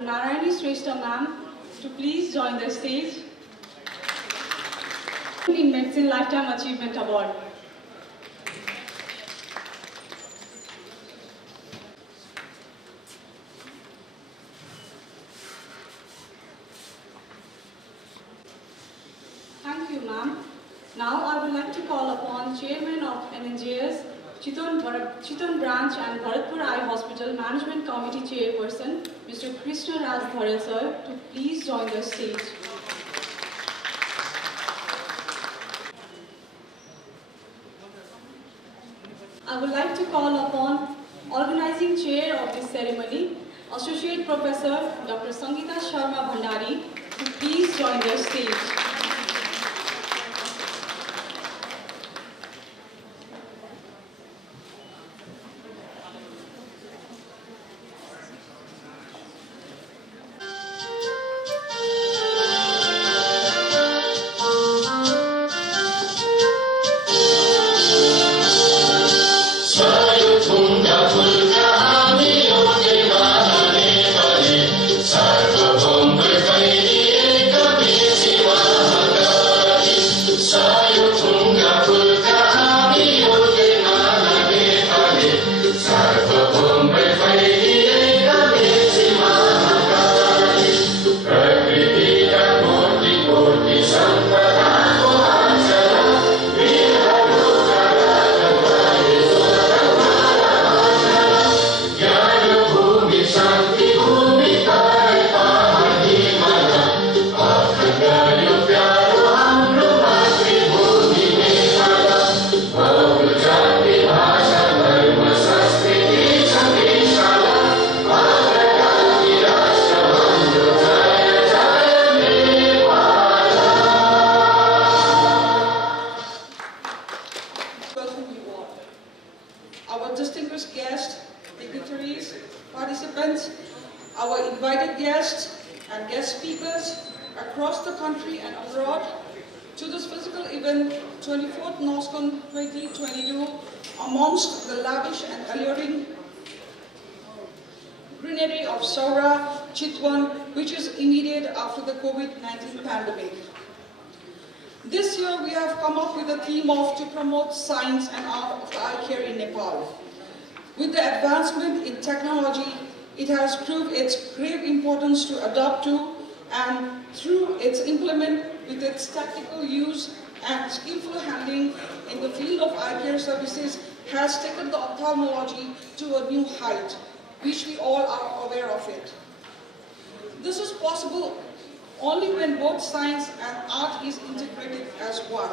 Narayani Shrestha ma'am to please join the stage. In Medicine Lifetime Achievement Award. Thank you, ma'am. Now I would like to call upon Chairman of NNJS, Chiton Branch and Bharatpur Eye Hospital Management Committee Chairperson, Mr. Krishna Raj Dhare sir, to please join the stage. I would like to call upon Organizing Chair of this ceremony, Associate Professor Dr. Sangeeta Sharma Bhandari, to please join the stage. Our distinguished guests, dignitaries, participants, our invited guests and guest speakers across the country and abroad to this physical event, 24th NOSCON 2022, amongst the lavish and alluring greenery of Saura, Chitwan, which is immediate after the COVID-19 pandemic. This year we have come up with a theme of to promote science and art of eye care in Nepal. With the advancement in technology, it has proved its grave importance to adopt to, and through its implement with its tactical use and skillful handling in the field of eye care services has taken the ophthalmology to a new height, which we all are aware of it. This is possible only when both science and art is integrated as one.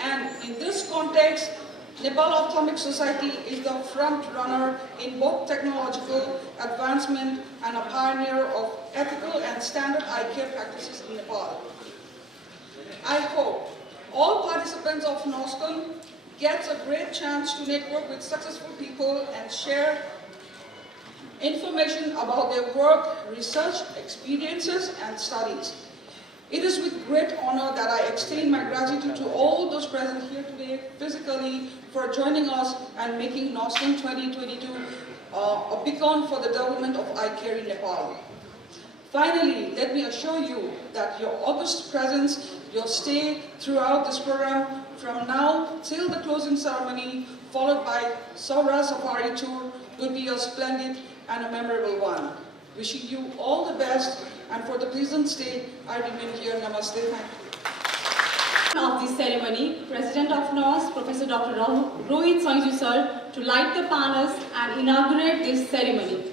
And in this context, Nepal Ophthalmic Society is the front runner in both technological advancement and a pioneer of ethical and standard eye care practices in Nepal. I hope all participants of NOSCON get a great chance to network with successful people and share information about their work, research, experiences, and studies. It is with great honor that I extend my gratitude to all those present here today physically for joining us and making NOSCON 2022 a beacon for the development of eye care in Nepal. Finally, let me assure you that your august presence, your stay throughout this program from now till the closing ceremony, followed by Saura Safari Tour, will be a splendid and a memorable one. Wishing you all the best, and for the pleasant stay, I remain here. Namaste. Thank you. Of this ceremony, President of NOS, Professor Dr. Rohit Sanju sir, to light the panels and inaugurate this ceremony.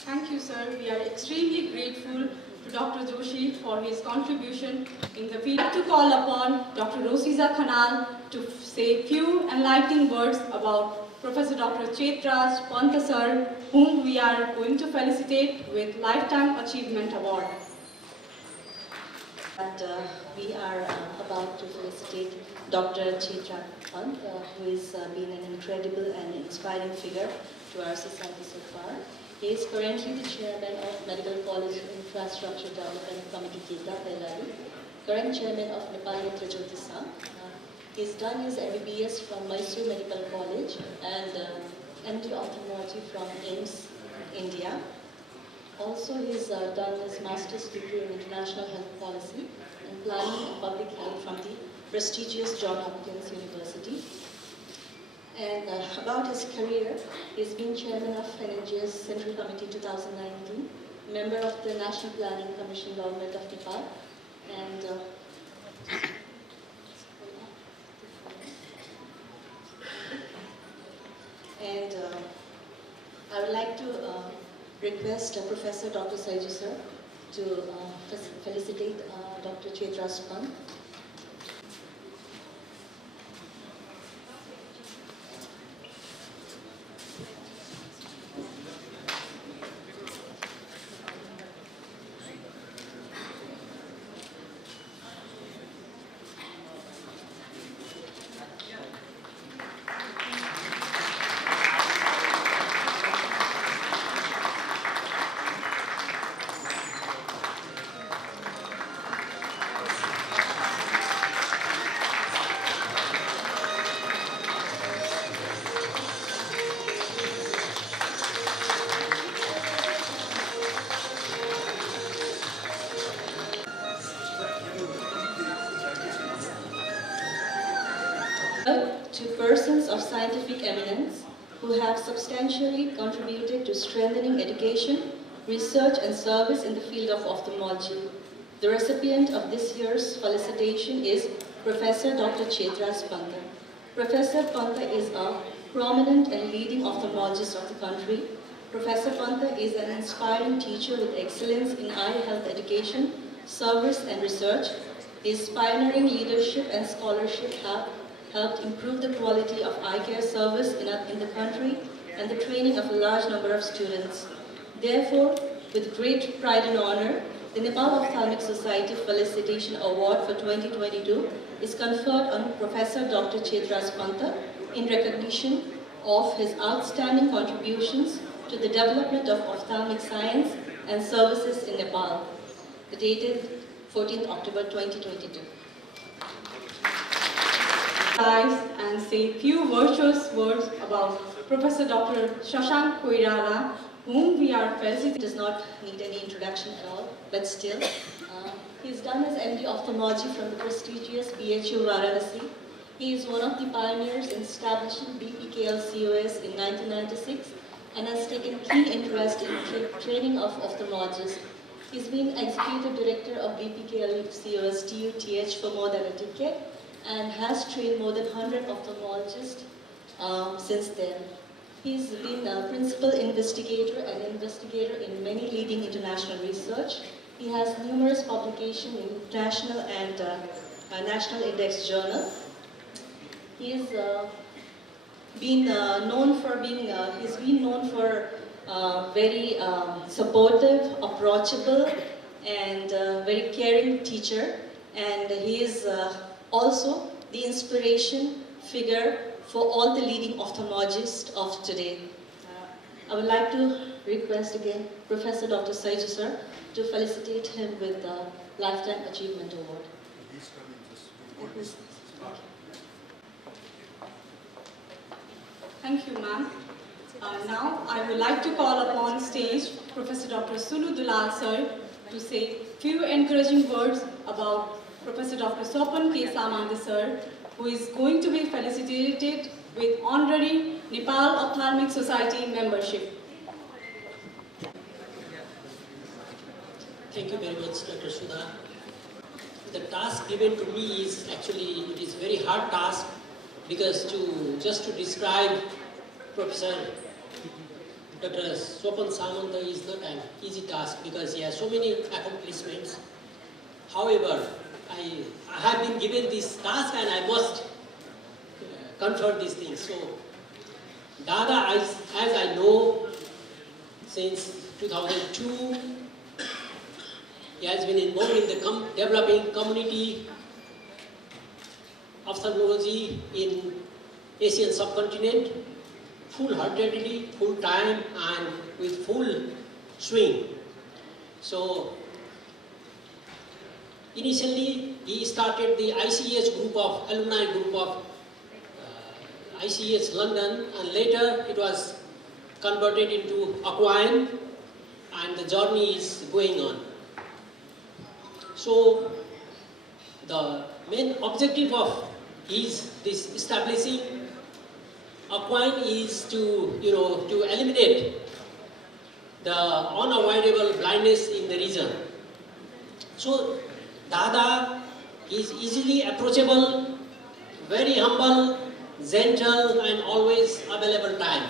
Thank you, sir. We are extremely grateful to Dr. Joshi for his contribution in the field. To call upon Dr. Rosiza Khanal to say few enlightening words about Professor Dr. Chetraj Panta sir, whom we are going to felicitate with Lifetime Achievement Award. And we are about to felicitate Dr. Chetraj Pant, who has been an incredible and inspiring figure to our society so far. He is currently the chairman of Medical College Infrastructure Development Committee, Keta, Bellary, current chairman of Nepal Netra Jyoti Sangh. He's done his MBBS from Mysore Medical College and MD Ophthalmology from AIIMS, India. Also, he's done his master's degree in international health policy and planning and public health from the prestigious Johns Hopkins University. And about his career, he's been chairman of NGS Central Committee 2019, member of the National Planning Commission, Government of Nepal, and I would like to request Professor Dr. Saiju sir to felicitate Dr. Chetraj Pant. To persons of scientific eminence who have substantially contributed to strengthening education, research and service in the field of ophthalmology. The recipient of this year's felicitation is Professor Dr. Chetraj Panta. Professor Panta is a prominent and leading ophthalmologist of the country. Professor Panta is an inspiring teacher with excellence in eye health education, service and research. His pioneering leadership and scholarship have helped improve the quality of eye care service in the country and the training of a large number of students. Therefore, with great pride and honor, the Nepal Ophthalmic Society Felicitation Award for 2022 is conferred on Professor Dr. Chetraj Panta in recognition of his outstanding contributions to the development of ophthalmic science and services in Nepal. Dated 14th October 2022. And say few virtuous words about Professor Dr. Shashank Koirala, whom we are felicitating. Does not need any introduction at all, but still, he's done his MD Ophthalmology from the prestigious BHU Varanasi. He is one of the pioneers in establishing BPKL-COS in 1996 and has taken keen interest in training of ophthalmologists. He's been Executive Director of BPKL-COS TUTH for more than a decade and has trained more than 100 ophthalmologists since then. He's been a principal investigator and investigator in many leading international research. He has numerous publications in national and national index journal. He's been known for being very supportive, approachable, and a very caring teacher, and he is also the inspiration figure for all the leading ophthalmologists of today. I would like to request again Professor Dr. Saiju sir to felicitate him with the Lifetime Achievement Award. Thank you, ma'am. Now, I would like to call upon stage Professor Dr. Sulu Dulal sir to say few encouraging words about Professor Dr. Sopan K. Samanda sir, who is going to be felicitated with honorary Nepal Ophthalmic Society membership. Thank you very much, Dr. Sudha. The task given to me is actually, it is very hard task, because just to describe Professor Dr. Sopan Samanta is not an easy task, because he has so many accomplishments. However, I have been given this task and I must confer these things. So, Dada, as I know, since 2002, he has been involved in the developing community ophthalmology in Asian subcontinent, full-heartedly, full time, and with full swing. So, initially he started the ICES group of, alumni group of ICES London, and later it was converted into Aquine, and the journey is going on. So, the main objective of this establishing Aquine is to eliminate the unavoidable blindness in the region. So, Dada is easily approachable, very humble, gentle, and always available time.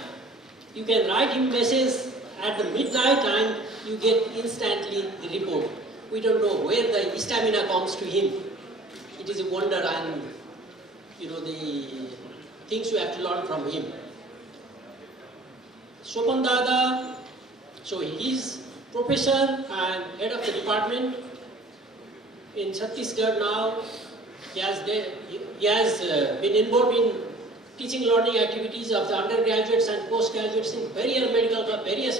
You can write him message at the midnight and you get instantly the report. We don't know where the stamina comes to him. It is a wonder, and the things you have to learn from him. Sopan Dada, so he is professor and head of the department in Chhattisgarh now. He has been involved in teaching learning activities of the undergraduates and postgraduates in various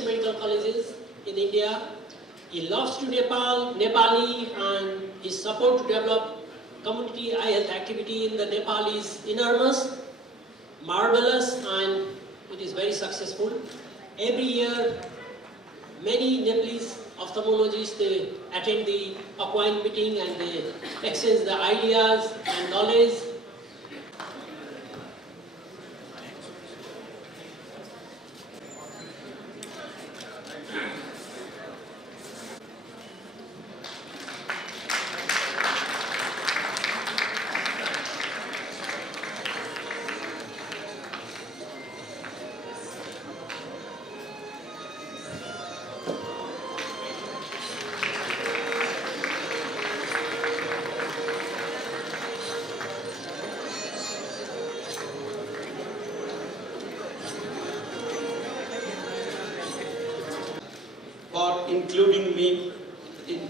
medical colleges in India. He loves to Nepali, and his support to develop community eye health activity in the Nepal is enormous, marvelous, and it is very successful. Every year, many Nepalese ophthalmologists, they attend the Aquine meeting and they exchange the ideas and knowledge. Including me in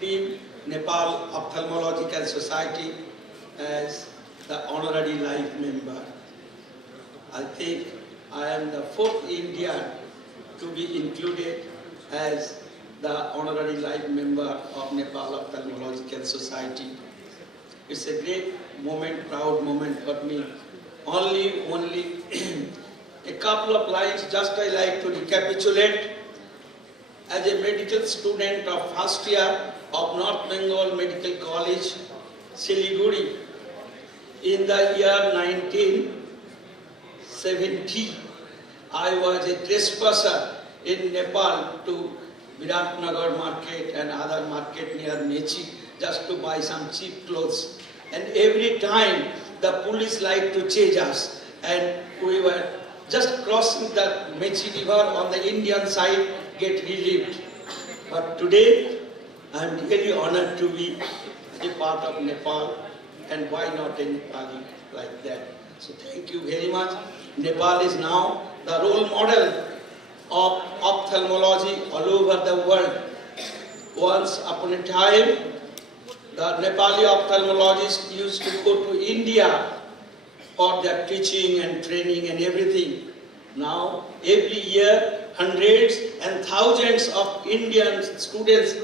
Team Nepal Ophthalmological Society as the honorary life member. I think I am the 4th Indian to be included as the honorary life member of Nepal Ophthalmological Society. It's a great moment, proud moment for me. Only a couple of lines just I like to recapitulate. As a medical student of first year of North Bengal Medical College, Siliguri, in the year 1970, I was a trespasser in Nepal to Viratnagar market and other market near Mechi just to buy some cheap clothes. And every time the police liked to chase us, and we were just crossing the Mechi river on the Indian side, get relieved. But today, I am really honored to be a part of Nepal, and why not a Nepali like that. So thank you very much. Nepal is now the role model of ophthalmology all over the world. once upon a time, the Nepali ophthalmologists used to go to India for their teaching and training and everything. Now, every year, hundreds and thousands of Indian students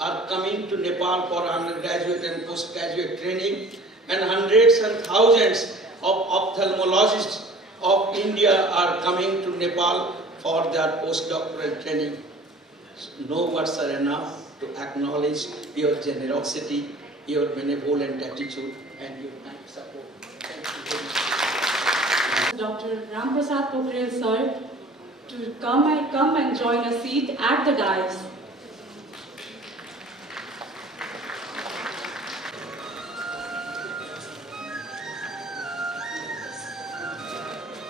are coming to Nepal for undergraduate and postgraduate training, and hundreds and thousands of ophthalmologists of India are coming to Nepal for their postdoctoral training. No words are enough to acknowledge your generosity, your benevolent attitude, and your kind support. Thank you very much. Dr. Ramprasad Pokhriyal sir to come and join a seat at the dais.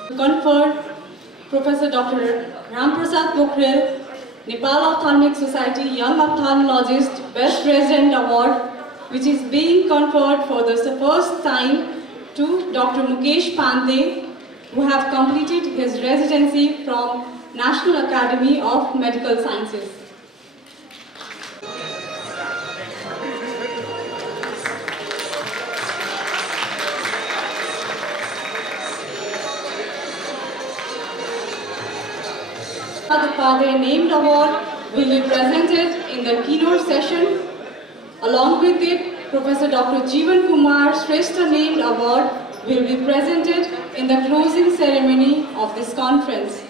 To confer Professor Dr. Ramprasad Pokhriyal, Nepal Ophthalmic Society Young Ophthalmologist Best President Award, which is being conferred for the first time to Dr. Mukesh Pandey, who have completed his residency from National Academy of Medical Sciences. The Father named award will be presented in the keynote session. Along with it, Professor Dr. Jeevan Kumar Shrestha named award will be presented in the closing ceremony of this conference.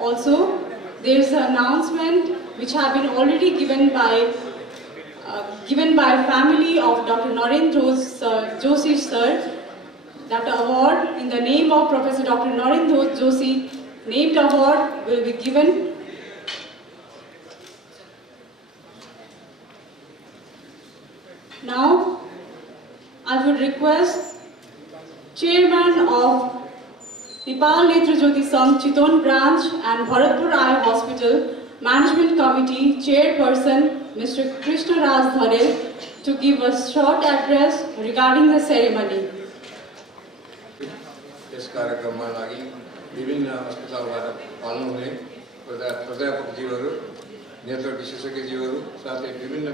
Also, there is an announcement which have been already given by family of Dr. Narendra Joshi sir. That award in the name of Professor Dr. Narendra Joshi named award will be given. Now, I would request Chairman of Nepal Netra Jyoti Sangh Chiton Branch and Bharatpur Eye Hospital Management Committee Chairperson Mr. Krishna Raj Dhare to give a short address regarding the ceremony. Yes कार्यक्रममा लागि विभिन्न अस्पतालबाट पाल्नुहुने प्राध्यापकज्यूहरू, नेत्र विशेषज्ञज्यूहरू, साथै विभिन्न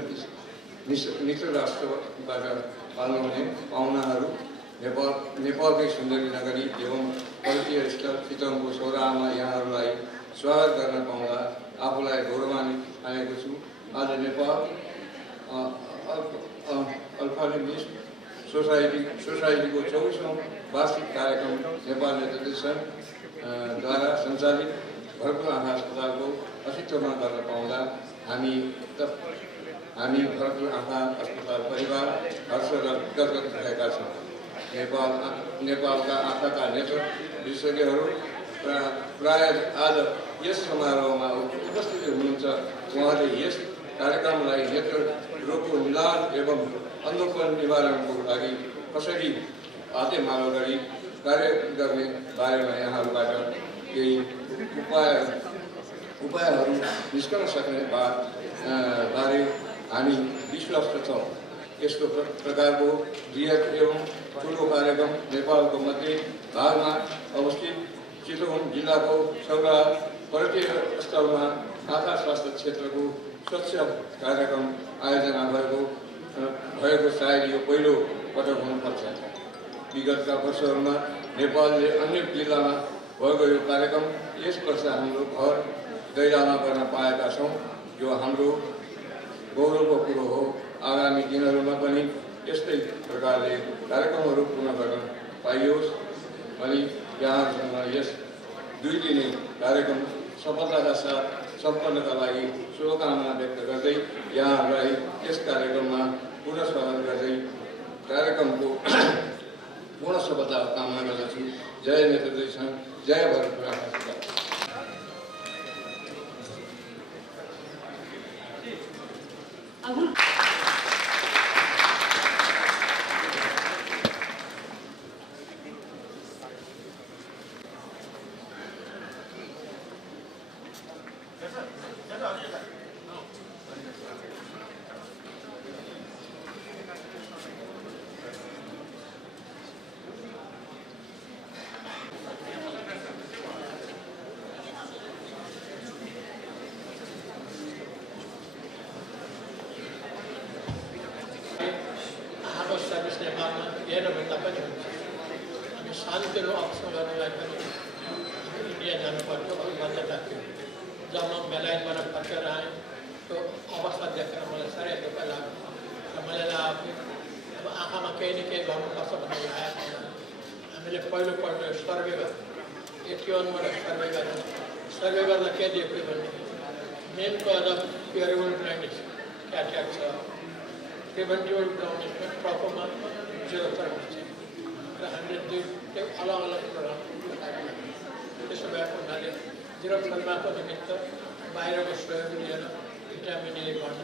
मित्र राष्ट्रबाट पाल्नुहुने पाहुनाहरू, नेपालकै सुन्दरी नगरी एवं पर्यटकीय स्थल चितवनको सौराहमा यहाँहरूलाई स्वागत गर्न पाउँदा आफूलाई गौरवान्वित आएको छु। आज नेपाल अल्फामिक सोसाइटीको 24औं वार्षिक कार्यक्रम नेपाल नेत्र संघद्वारा सञ्चालित भरतपुर आँखा अस्पतालको अस्तित्वमा गर्न पाउँदा हामी भरतपुर आँखा अस्पताल परिवार हर्ष र गदगद भएका छौँ। नेपालका आँखाका नेत्र विशेषज्ञहरू प्राय आज यस समारोहमा उपस्थित हुनुहुन्छ। उहाँले यस कार्यक्रमलाई नेत्र रोगको निदान एवं अन्धोपन निवारणको लागि कसरी हातेमालो गरी कार्य गर्ने बारेमा यहाँहरूबाट केही उपायहरू निस्कन सक्ने बारे हामी विश्वास छौँ। यस्तो प्रकारको बृहत एवं ठुलो कार्यक्रम नेपालको मध्य भागमा अवस्थित चितवन जिल्लाको सौरा पर्यटकीय स्थलमा आँखा स्वास्थ्य क्षेत्रको स्वच्छ कार्यक्रम आयोजना भएको सायद यो पहिलो पटक हुनुपर्छ। विगतका वर्षहरूमा नेपालले अन्य जिल्लामा भएको यो कार्यक्रम यस वर्ष हाम्रो घर दैरामा गर्न पाएका छौँ। यो हाम्रो गौरवको कुरो हो। आगामी दिनहरूमा पनि यस्तै प्रकारले कार्यक्रमहरू पूर्ण गर्न पाइयोस् अनि यहाँहरूसँग यस 2 दिने कार्यक्रम सफलताका साथ सम्पन्नका लागि शुभकामना व्यक्त गर्दै यहाँहरूलाई यस कार्यक्रममा पुनः स्वागत गर्दै कार्यक्रमको पूर्ण सफलता कामना गर्दछु। जय नेत्र संघ, जय भरतपुर आँखा अस्पताल। सानोतिनो अप्सन गर्नलाई पनि इन्डिया जानुपर्थ्यो बाध्यता थियो। जब म बेलायतबाट फर्केर आएँ त्यो अवस्था देखेर मलाई साह्रै दुःख लाग्यो र मलाई लाग्यो अब आँखामा केही न केही गर्नुपर्छ भन्ने लागेको हुँदा हामीले पहिलोपल्ट सर्वे गर्यो 81बाट सर्वे गर्दा के देख्यो भने मेन कज अफ क्युरेबल ब्लाइन्डनेस क्याट्याक्ट छ, प्रिभेन्टिबल ब्लाइन्डनेस ट्रकोमा 0 छ र हामीले त्यो अलग अलग प्रोग्राम त्यसो भएको हुनाले 0 को निमित्त बाहिरको सहयोग लिएर भिटामिन ए गर्न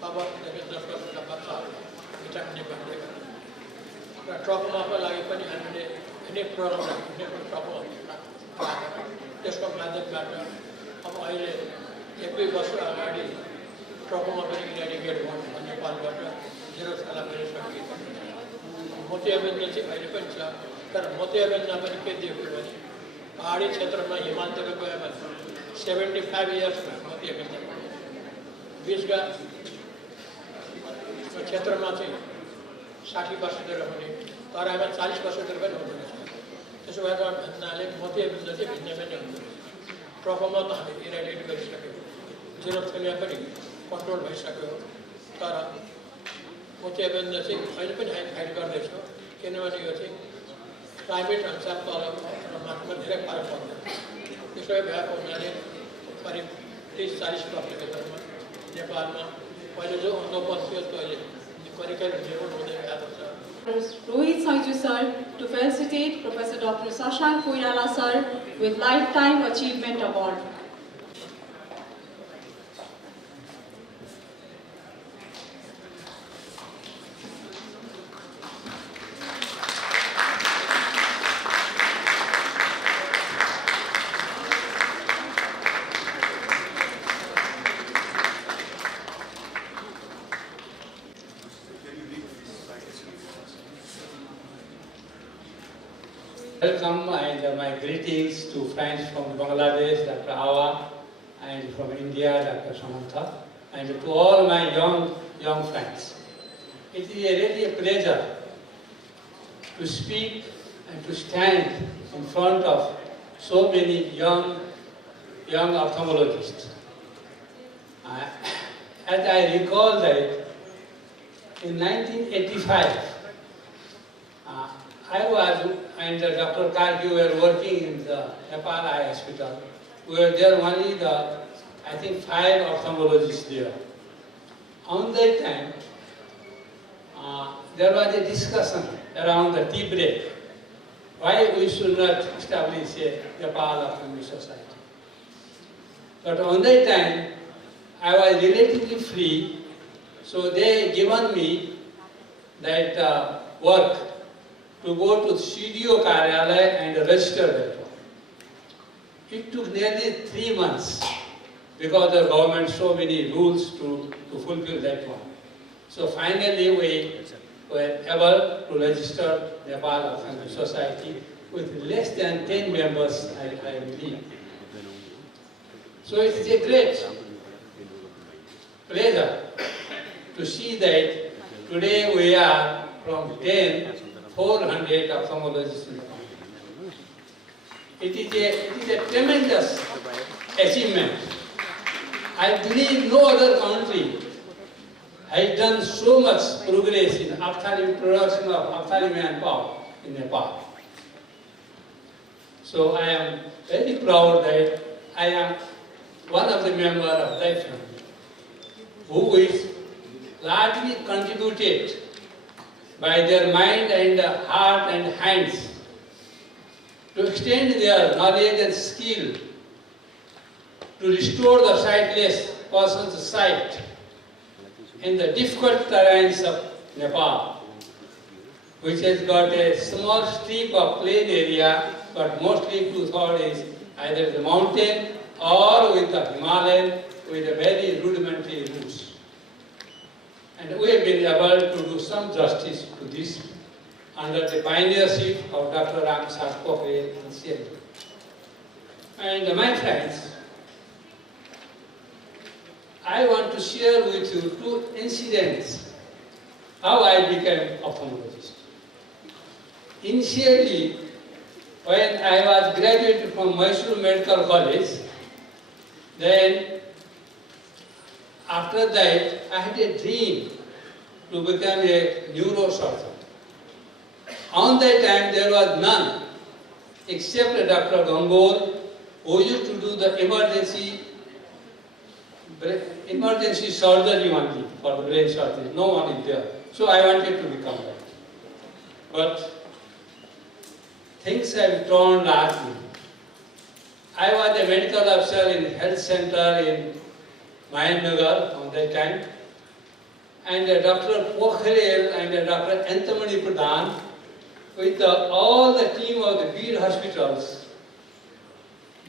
6 वर्षदेखि 10 वर्षका बच्चाहरूलाई भिटामिन ए बाँड्दै गर्यो र ट्रकोमाको लागि पनि हामीले कुनै प्रोग्राम राख्ने ट्रकोमा त्यसको माध्यमबाट अब अहिले 1-2 वर्ष अगाडि ट्रकोमा पनि इराडिकेट गर्नु नेपालबाट 0 साल पनि सकिएको मोतियाबिन्द चाहिँ अहिले पनि छ तर मोतियाबिन्दमा पनि के देख्यो भने पहाडी क्षेत्रमा हिमालतिर गयो भने 75 इयर्स मोतियाबिन्द बिचका क्षेत्रमा चाहिँ 60 वर्षतिर हुने तराईमा 40 वर्षतिर पनि हुँदो रहेछ। त्यसो भएको भन्नाले मोतियाबिन्द चाहिँ भिन्न भिन्न हुँदो रहेछ। ट्रकोमा त हामी इराडिकेट गरिसक्यो, 0 पनि कन्ट्रोल भइसक्यो तर मोतियाबिन्द चाहिँ अहिले पनि हामी फाइट गर्दैछ किनभने यो चाहिँ क्लाइमेट अनुसार तल र माथिमा धेरै फरक पर्दैन। त्यसो भएको हुनाले करिब 30-40 वर्षको भित्रमा नेपालमा पहिले जो अन्धोपन थियो त्यो अहिले करिब निर्मूल हुँदै गएको छ। Rohit Saiju sir to felicitate Professor Dr. Shashank Koirala sir with Lifetime Achievement Award. Welcome and my greetings to friends from Bangladesh, Dr. Awa, and from India, Dr. Samantha, and to all my young friends. It is really a pleasure to speak and to stand in front of so many young ophthalmologists. As I recall that in 1985, I was and Dr. Karki were working in the Nepal Eye Hospital. We were there only I think 5 ophthalmologists there. On that time, there was a discussion around the tea break. Why we should not establish a Nepal Ophthalmic Society. But on that time, I was relatively free, so they given me that work to go to CDO Karyalaya and register that one. It took nearly 3 months because the government so many rules to fulfill that one. So finally we were able to register Nepal Ophthalmic Society with less than 10 members, I believe. So it is a great pleasure to see that today we are from 400 ophthalmologists in the country. It is a tremendous achievement. I believe no other country has done so much progress in production of ophthalmic manpower in Nepal. So I am very proud that I am one of the members of that family who is largely contributed by their mind and heart and hands to extend their knowledge and skill to restore the sightless person's sight in the difficult terrains of Nepal, which has got a small strip of plain area, but mostly 2/3 is either the mountain or with the Himalayan with a very rudimentary roots. And we have been able to do some justice to this under the pioneership of Dr. Ram Pokhriyal and CM. And my friends, I want to share with you 2 incidents how I became ophthalmologist. initially, when I was graduated from Mysore Medical College, then after that, I had a dream to become a neurosurgeon. On that time, there was none except Dr. Gangol, who used to do the emergency surgery only for the brain surgery. No one is there. So I wanted to become that. But things have turned largely. I was a medical officer in health center in Mayannagar on that time. And Dr. Pokhrel and Dr. Anthamani Pradhan, with all the team of the Veer hospitals,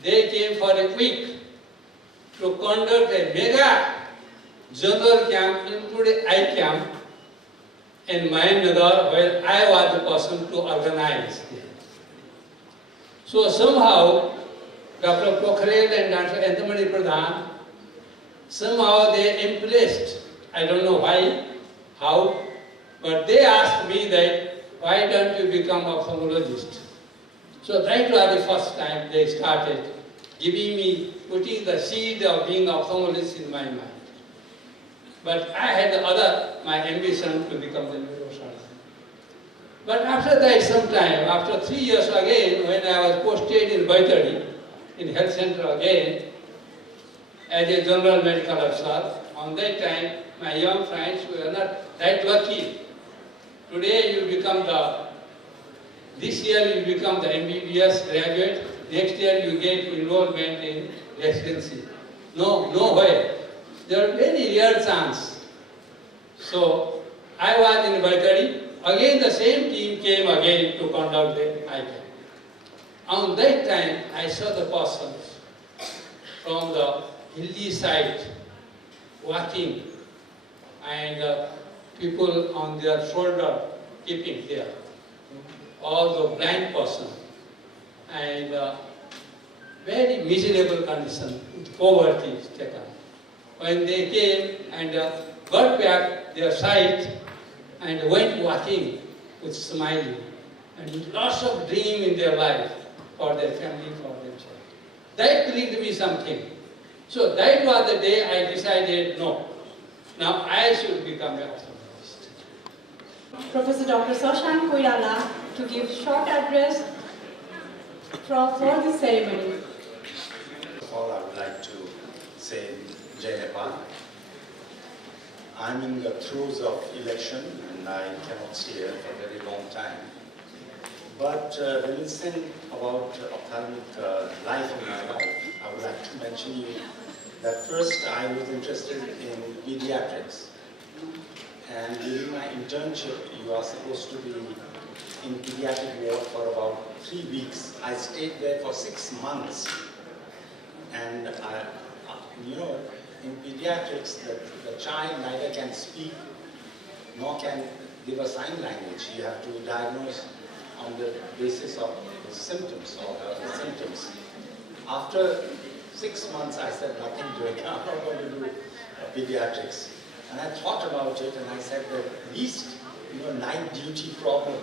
they came for a week to conduct a mega general camp, including eye camp, in Mayannagar, where I was the person to organize it. So somehow, Dr. Pokhrel and Dr. Anthamani Pradhan, somehow they impressed. I don't know why, how, but they asked me that, why don't you become ophthalmologist? So that was the first time they started giving me, putting the seed of being ophthalmologist in my mind. But I had my ambition to become the neurosurgeon. But after that, sometime, after 3 years again, when I was posted in Baitari, in health center again, as a general medical officer, on that time, my young friends were not that lucky. Today you become this year you become the MBBS graduate, next year you get enrollment in residency. No way. There are very rare chance. So I was in Baitari, again the same team came again to conduct the eye camp. On that time, I saw the persons from the hilly side walking and people on their shoulder keeping there, all the blind person, and very miserable condition, poverty is taken. When they came and got back their sight and went walking with smiling and lots of dream in their life for their family, for themselves. That clicked me something. So that was the day I decided, no, now I should become an ophthalmologist. Professor Dr. Shashank Koirala to give short address for this ceremony. First of all, I would like to say Jai Nepal. I'm in the throes of election and I cannot stay here for a very long time. But reminiscing about ophthalmic life in my life, I would like to mention you that first I was interested in pediatrics. And during my internship, you are supposed to be in pediatric ward for about 3 weeks. I stayed there for 6 months. And in pediatrics, the child neither can speak nor can give a sign language. You have to diagnose on the basis of the symptoms or the symptoms. After 6 months, I said nothing doing. I'm not going to do pediatrics. And I thought about it and I said the least night duty problem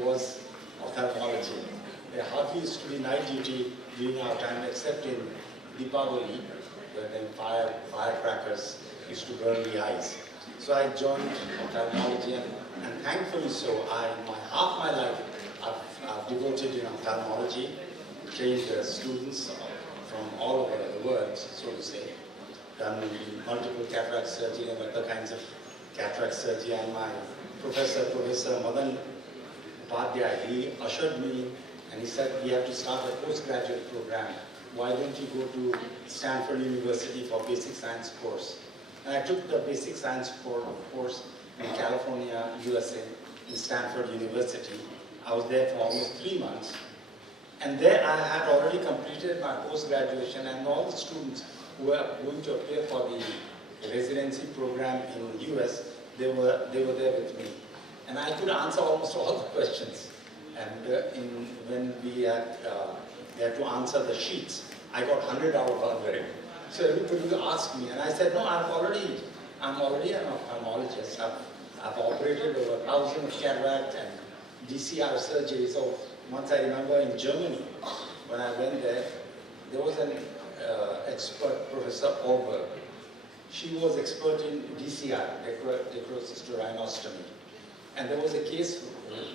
was ophthalmology. There hardly used to be night duty during our time except in Deepavali, where then firecrackers used to burn the eyes. So I joined ophthalmology and thankfully so, half my life I've devoted in ophthalmology, trained students from all over the world, so to say, done multiple cataract surgery and other kinds of cataract surgery. And my Professor Madan Upadhyay, he ushered me and he said, we have to start a postgraduate program. Why don't you go to Stanford University for basic science course? And I took the basic science course in California, USA, in Stanford University. I was there for almost 3 months. And there I had already completed my post-graduation and all the students who were going to appear for the residency program in US, they were there with me. And I could answer almost all the questions. And when we had to answer the sheets, I got 100 out of 100. So everybody asked me, and I said, no, I'm already an ophthalmologist. I've operated over 1,000 of cataract and DCR surgery. So once I remember in Germany, when I went there was an expert, Professor Ober. She was expert in DCR, decrocystocystostomy. And there was a case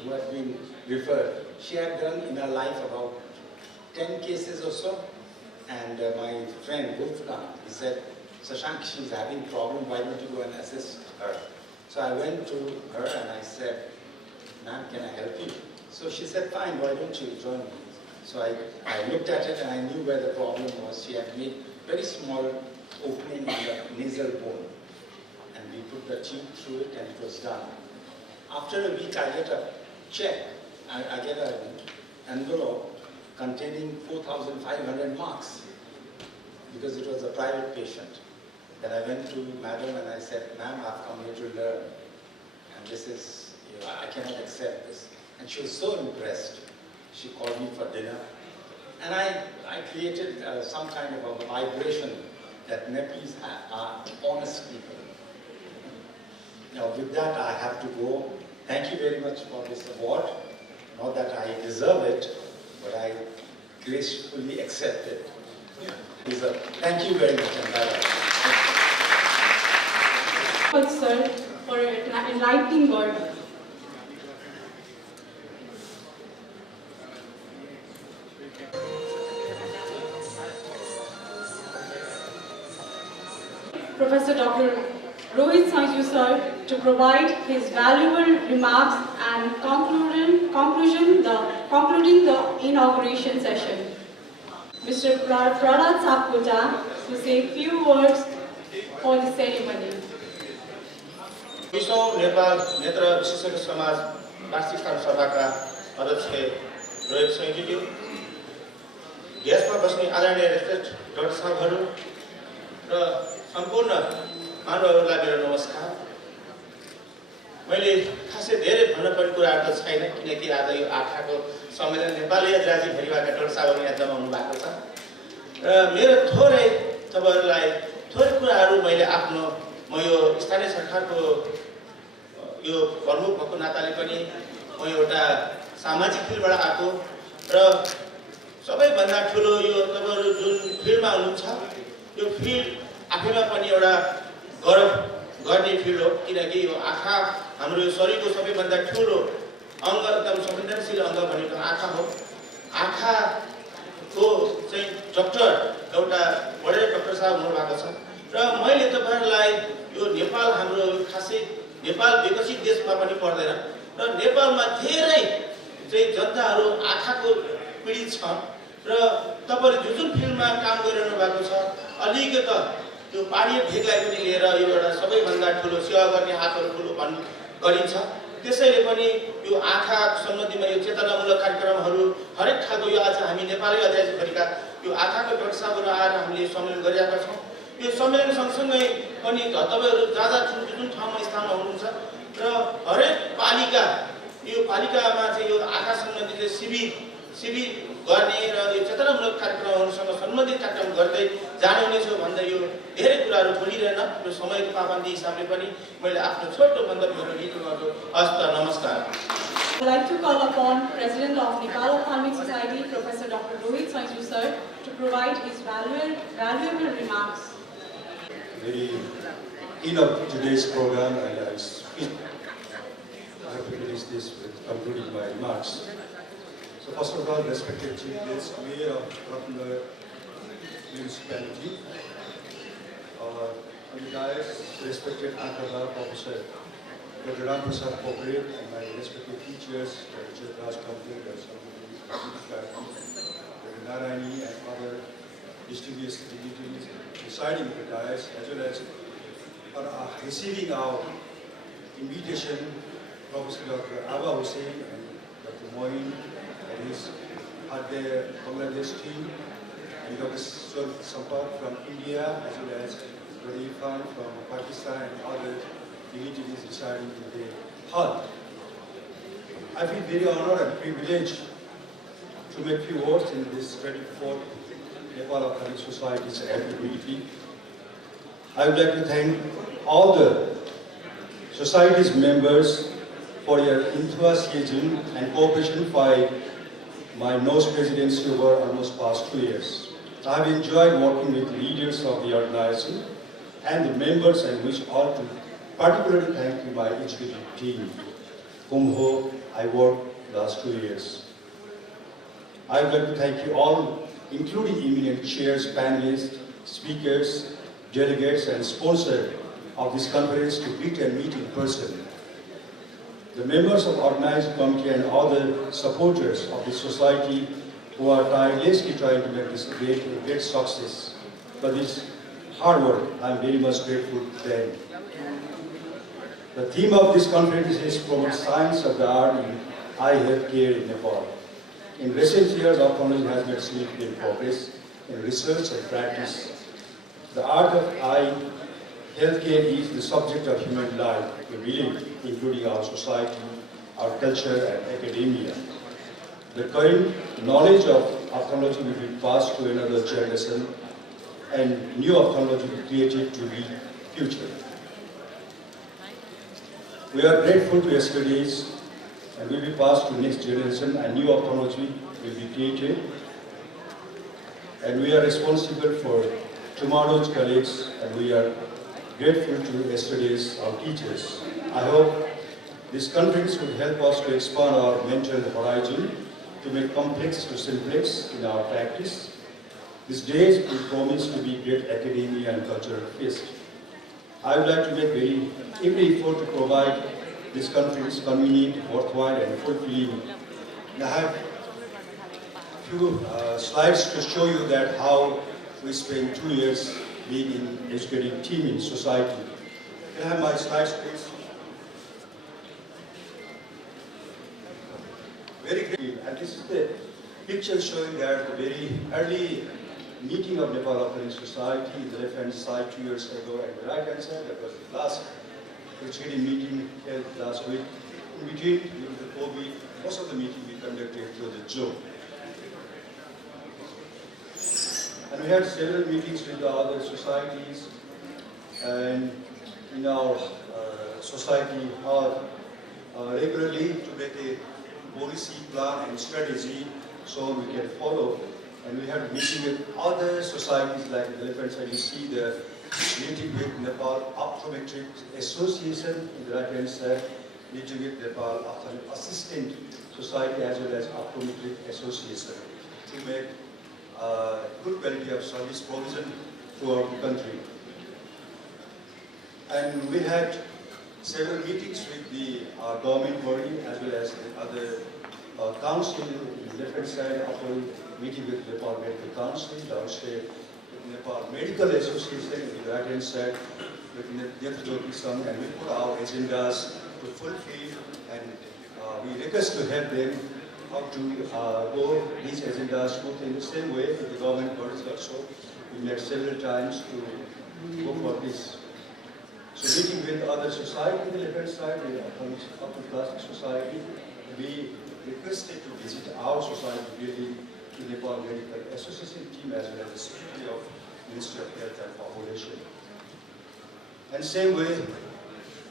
who had been referred. She had done in her life about 10 cases or so. And my friend Wolfgang, he said, Sashank, she's having problem, why don't you go and assist her? So I went to her and I said, ma'am, can I help you? So she said, fine, why don't you join me? So I looked at it and I knew where the problem was. She had made very small opening in the nasal bone. And we put the tube through it and it was done. After a week, I get a check. I get an envelope containing 4,500 marks because it was a private patient. Then I went to madam and I said, ma'am, I've come here to learn. And this is, I cannot accept this. And she was so impressed. She called me for dinner. And I created some kind of a vibration that Nepalese are honest people. Now with that, I have to go. Thank you very much for this award. Not that I deserve it, but I gracefully accept it. Thank you very much and bye-bye. Thank you, sir, for an enlightening word. Professor Dr. Rohit Sanju, sir, to provide his valuable remarks and concluding the inauguration session. Mr. Pradat Sapkota to say a few words for the ceremony. Nepal नेत्र विशेषज्ञ समाज वार्षिक सभाका अध्यक्ष रोहित सैनीज्यू, देशमा बस्ने आदरणीय respect doctor साहबहरू र सम्पूर्ण महानुभावहरूलाई मेरो नमस्कार। मैले खासै धेरै भन्नुपर्ने कुराहरू त छैन किनकि आज यो आँखाको सम्मेलन नेपाली राज्यभरिबाट डाक्टर साहबहरू यहाँ जम्मा हुनु भएको छ र मेरो थोरै तपाईहरुलाई थोरै कुराहरू मैले आफ्नो म यो स्थानीय सरकारको यो प्रमुख भएको नाताले पनि म एउटा सामाजिक फिल्डबाट आएको र सबैभन्दा ठुलो यो तपाईहरु जुन फिल्डमा हुनुहुन्छ यो फिल्ड आफैमा पनि एउटा गर्व गर्ने फिल्ड हो किनकि यो आँखा हाम्रो यो शरीरको सबैभन्दा ठुलो अङ्ग एकदम संवेदनशील अङ्ग भनेको आँखा हो। आँखाको चाहिँ डाक्टर एउटा बडे डाक्टर साहब हुनु भएको छ र मैले तपाईहरुलाई यो नेपाल हाम्रो खासै नेपाल विकसित देशमा पनि पर्दैन र नेपालमा धेरै चाहिँ जनताहरू आँखाको पीडित छन् र तपाईहरु जुन फिल्डमा काम गरिरहनु भएको छ अलिकति यो पानीय भेगलाई पनि लिएर यो एउटा सबैभन्दा ठुलो सेवा गर्ने हातहरू ठुलो भन्ने गरिन्छ। त्यसैले पनि यो आँखा सम्बन्धीमा यो चेतनामूलक कार्यक्रमहरू हरेक खालको यो आज हामी नेपाली राज्यभरिका यो आँखाको डाक्टर साहबहरू आएर हामीले सम्मेलन गरिरहेका छौँ। यो सम्मेलन सँगसँगै पनि तपाईहरु जहाँ जुन ठाउँमा स्थानमा हुनुहुन्छ र हरेक पालिका यो पालिकामा चाहिँ यो आँखा सम्बन्धी शिविर गर्ने र यो चेतनामूलक कार्यक्रमहरूसँग सम्बन्धित कार्यक्रम गर्दै जानुहुनेछ भन्दै यो धेरै कुराहरू बोलिरहेन यो समयको पाबन्दी हिसाबले पनि मैले आफ्नो छोटो मन्तव्यहरू लिनु भएको हस्त नमस्कार। I would like to call upon President of Nepal Ophthalmic Society, Professor Dr. Rohit Sanju, sir, to provide his valuable remarks. Very end of today's program, and I have to finish this with concluding my remarks. So first of all, respected Chief Guest, Mayor of Ratnagar Municipality, on the dais, respected Ankara Professor Dr. Ram Prasad Popre, and my respected teachers, Dr. Chetraj Kampu, Dr. Narayani, and other distinguished dignitaries residing in the dais, as well as receiving our invitation, Professor Dr. Aba Hussain and Dr. Moin and his Bangladesh team, and Dr. Sampak from India, as well as Dr. Irfan from Pakistan and other dignitaries residing in the hall. I feel very honored and privileged to make few words in this 24th Nepal Ophthalmic Society's annual meeting. I would like to thank all the society's members for your enthusiasm and cooperation for my nose presidency over almost past 2 years. I have enjoyed working with leaders of the organization and the members, and wish all to particularly thank my executive team, whom I worked last 2 years. I would like to thank you all, including eminent chairs, panelists, speakers, delegates, and sponsors of this conference to meet and meet in person. The members of the organizing committee and other supporters of the society who are tirelessly trying to make this a great success. For this hard work, I am very much grateful to them. The theme of this conference is promote science of the art in eye health care in Nepal. In recent years, ophthalmology has made significant progress in research and practice. The art of eye healthcare is the subject of human life, we believe, including our society, our culture, and academia. The current knowledge of ophthalmology will be passed to another generation, and new ophthalmology will be created to the future. We are grateful to yesterday's and will be passed to next generation, and new ophthalmology will be created. And we are responsible for tomorrow's colleagues, and we are grateful to yesterday's our teachers. I hope this conference will help us to expand our mental horizon, to make complex to simplex in our practice. These days will promise to be great academia and cultural feast. I would like to make every effort to provide this conference convenient, worthwhile, and fulfilling. And I have a few slides to show you that how we spent 2 years being in educating team in society. Can I have my slides, please? Very great. And this is the picture showing that the very early meeting of Nepal Ophthalmic Society, the left-hand side 2 years ago, and the right-hand side, that was the last executive meeting held last week. In between, during the COVID, most of the meeting we conducted through the Zoom. And we had several meetings with the other societies, and in our society regularly to make a policy plan and strategy so we can follow. And we had meeting with other societies like the left-hand side. You see the meeting with Nepal Ophthalmic Association in the right-hand side, meeting with Nepal Ophthalmic Assistant Society as well as Ophthalmic Association to make good quality of service provision throughout the country. And we had several meetings with the government body as well as the other council in the left-hand side, meeting with Nepal Medical Council, downstairs with Nepal Medical Association in the right-hand side, with Nepal, and we put our agendas to fulfill, and we request to help them how to go these agendas both in the same way with the government bodies also. We met several times to go for this. So meeting with other society in the left-hand side, the Ophthalmic Society, we requested to visit our society building to Nepal Medical Association team as well as the Secretary of Ministry of Health and Population. And same way,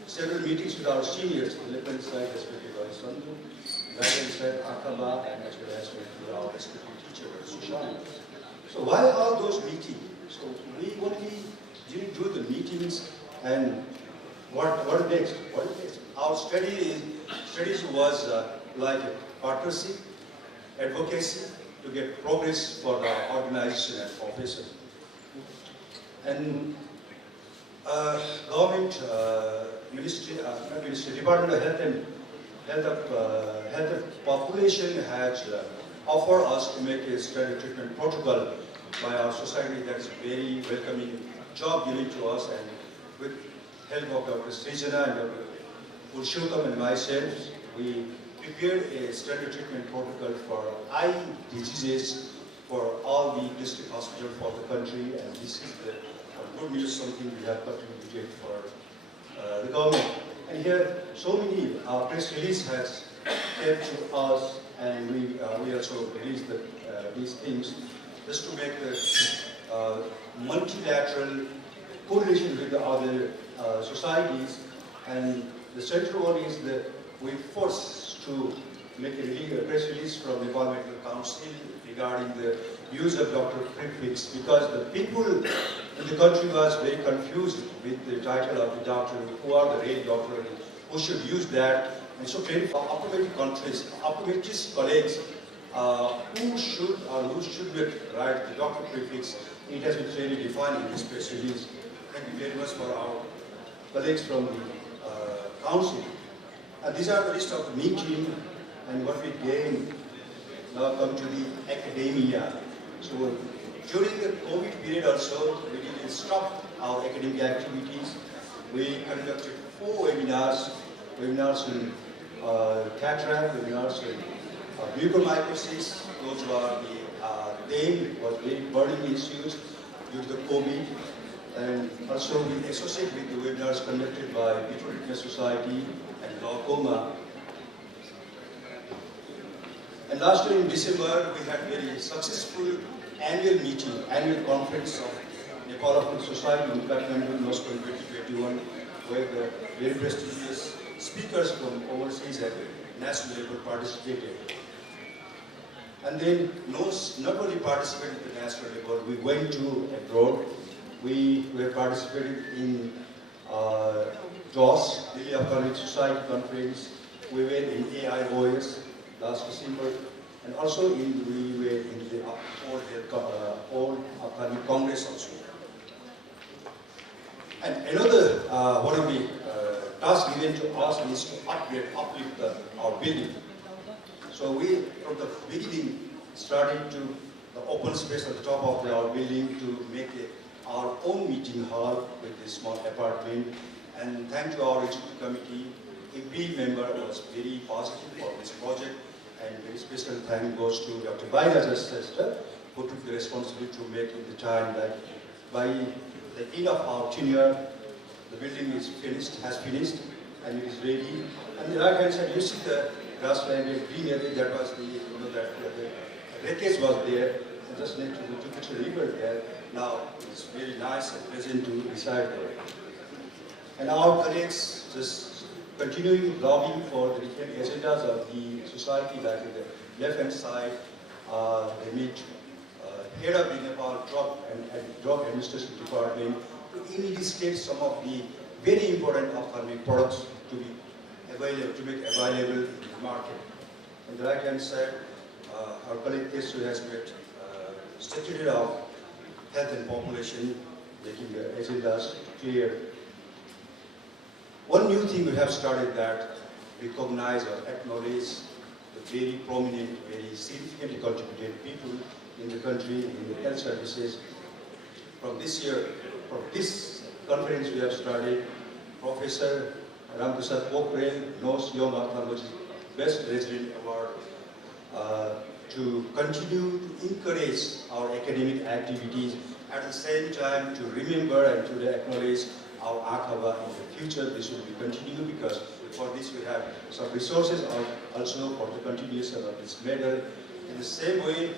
several meetings with our seniors, the left-hand side, respected by Sandhu, right-hand side, Akaba, and as well as with our respected teacher, Sushant. So why all those meetings? So we only didn't do the meetings, and what next? What next? Our strategy was like a partnership, advocacy, to get progress for the organization and profession. And government Department of Health and Health and Population has offered us to make a standard treatment protocol by our society. That is a very welcoming job given to us, and with help of Dr. Srijana and Dr. Purushottam and myself, we prepared a standard treatment protocol for eye diseases for all the district hospitals for the country, and this is the good news, something we have contributed for the government. And here, so many press release has came to us, and we also released these things just to make the multilateral correlation with the other societies. And the central one is the we forced to make a press release from Nepal Medical Council regarding the use of doctor prefix, because the people in the country was very confused with the title of the doctor, who are the real doctor, who should use that. And so clearly for optometrist colleagues, who should or who should write the doctor prefix, it has been clearly defined in this press release. Thank you very much for our colleagues from the council. And these are the list of the meeting and what we gained. Now come to the academia. So during the COVID period also, we didn't stop our academic activities. We conducted 4 webinars in cataract, webinars in mucormycosis. Those were was very burning issues due to the COVID. And also we associate with the webinars conducted by Vitreous Society and glaucoma. And last year in December, we had very successful annual conference of Nepal Ophthalmic Society in Kathmandu in Moscow in 2021, where the very prestigious speakers from overseas at national level participated. And then not only participated at the national level, we went to abroad. We were participating in DOS, Delhi Ophthalmic Society Conference. We were in AIOS last December, and also we were in the All Ophthalmic Congress also. And another one of the tasks given to us is to uplift our building. So we, from the beginning, started to the open space at the top of our building to make our own meeting hall with this small apartment. And thanks to our executive committee, every member was very positive for this project. And very special thank goes to Dr. Bairaja's sister, who took the responsibility to make in the time that by the end of our tenure, the building is has finished, and it is ready. And the right hand side, you see the grassland, green area, that was the, the wreckage was there, and just next to the Jupiter River there. Now it's very nice and pleasant to reside there. And our colleagues just continuing lobbying for the different agendas of the society, like in the left-hand side, they meet head of the Nepal Drug Administration Department to immediately state some of the very important ophthalmic products to be available, to make available in the market. On the right-hand side, our colleague Kesu has met Secretary of Health and Population, making the agendas clear. One new thing we have started that recognize or acknowledge the very prominent, very significantly contributed people in the country, in the health services. From this year, from this conference we have started, Professor Ramprasad Pokhrel knows Young Ophthalmologist Best Resident Award to continue to encourage our academic activities, at the same time to remember and to acknowledge our AKHAVA in the future. This will be continued because for this we have some resources also for the continuation of this medal. In the same way,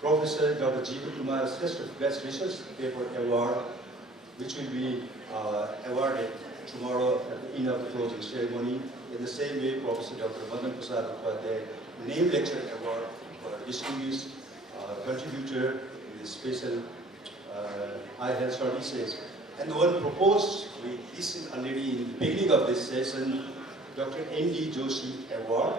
Professor Dr. Jeevan Kumar Best Research Paper Award, which will be awarded tomorrow at the end of the closing ceremony. In the same way, Professor Dr. Madan Prasad Upadhyay Name Lecture Award for distinguished contributor in this special eye health services. And the one proposed, we listened already in the beginning of this session, Dr. N.D. Joshi Award,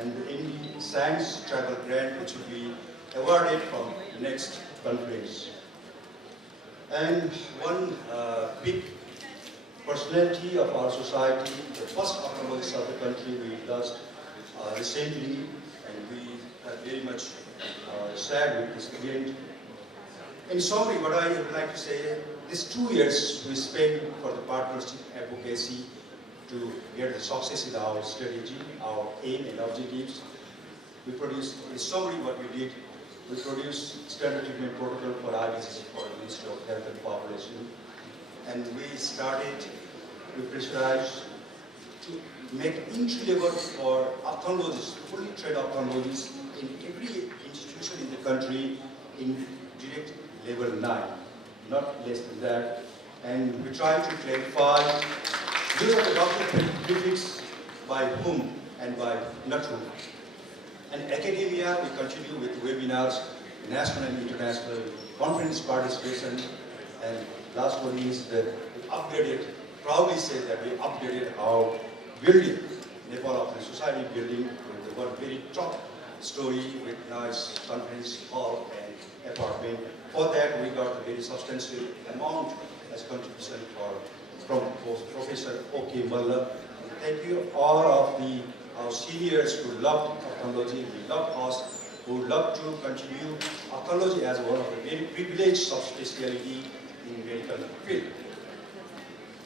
and the N.D. Science Travel Grant, which will be awarded from the next conference. And one big personality of our society, the first ophthalmologist of the country, we lost recently, and we are very much sad with this event. In summary, what I would like to say, these 2 years we spent for the partnership advocacy to get the success in our strategy, our aim and objectives. We produced, in summary what we did, we produced standard treatment protocol for AVASS for the Ministry of Health and Population. And we started, we pressurized to make entry level for ophthalmologists, fully trained ophthalmologists in every institution in the country in direct level 9, not less than that. And we try to clarify, use of the doctor prefix by whom and by not whom. And academia, we continue with webinars, national and international conference participation, and last one is that we upgraded, proudly say that we upgraded our building, Nepal Ophthalmic Society building, with the one very top story with nice conference hall and apartment. For that, we got a very substantial amount as contribution from Professor O.K. Malla. Thank you all of our seniors who loved ophthalmology, who loved us, who love to continue ophthalmology as one of the very privileged subspecialty in medical field.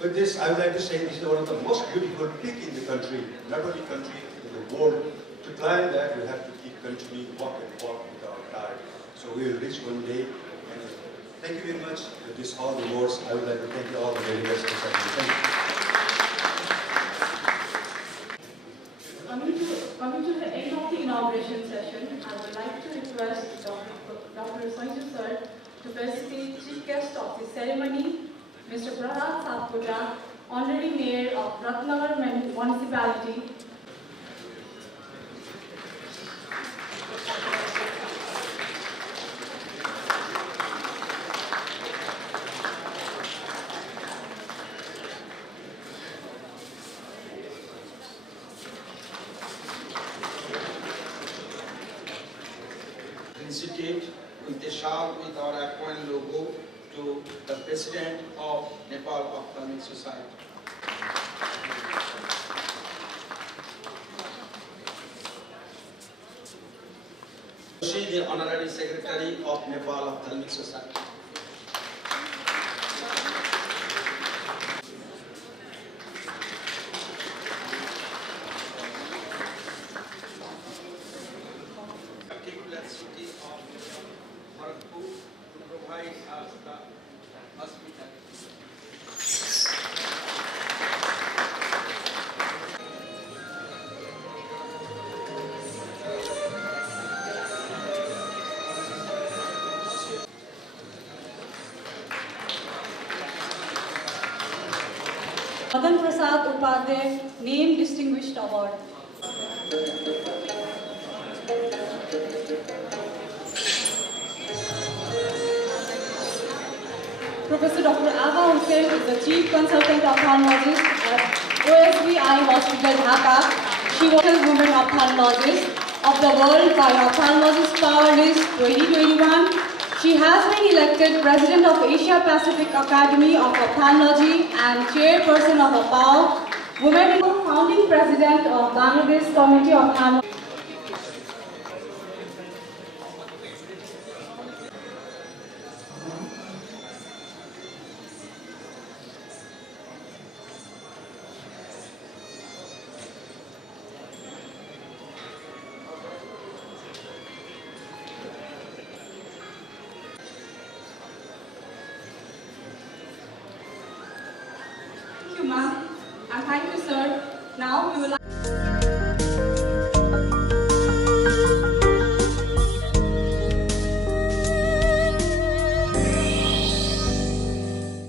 With this, I would like to say this is one of the most beautiful peak in the country, not only country, in the world. To climb that, we have to keep continuing walk without tired. So we will reach one day. And thank you very much. With this, all the words, I would like to thank you all the delegates. Thank you. Coming to the end of the inauguration session, I would like to request Dr. Sanju sir to present the chief guest of the ceremony, Mr. Prahlad Satpura, Honorary Mayor of Ratnagar Municipality. Felicitate with a shawl with our Aquan logo to the President of Nepal Ophthalmic Society. She is the Honorary Secretary of Nepal Ophthalmic Society. City of Bharatpur to provide us the hospitality. Madan Prasad Upadhyay, Name Distinguished Award. Professor Dr. Ava Hussain is the Chief Consultant Ophthalmologist at OSV Eye Hospital, Dhaka. She was a woman ophthalmologist of the World by Ophthalmologist Power List 2021. She has been elected President of Asia Pacific Academy of Ophthalmology and Chairperson of APAO. Women is the founding President of Bangladesh Committee of Ophthalmology. Thank you, ma'am, and thank you, sir. Now we will.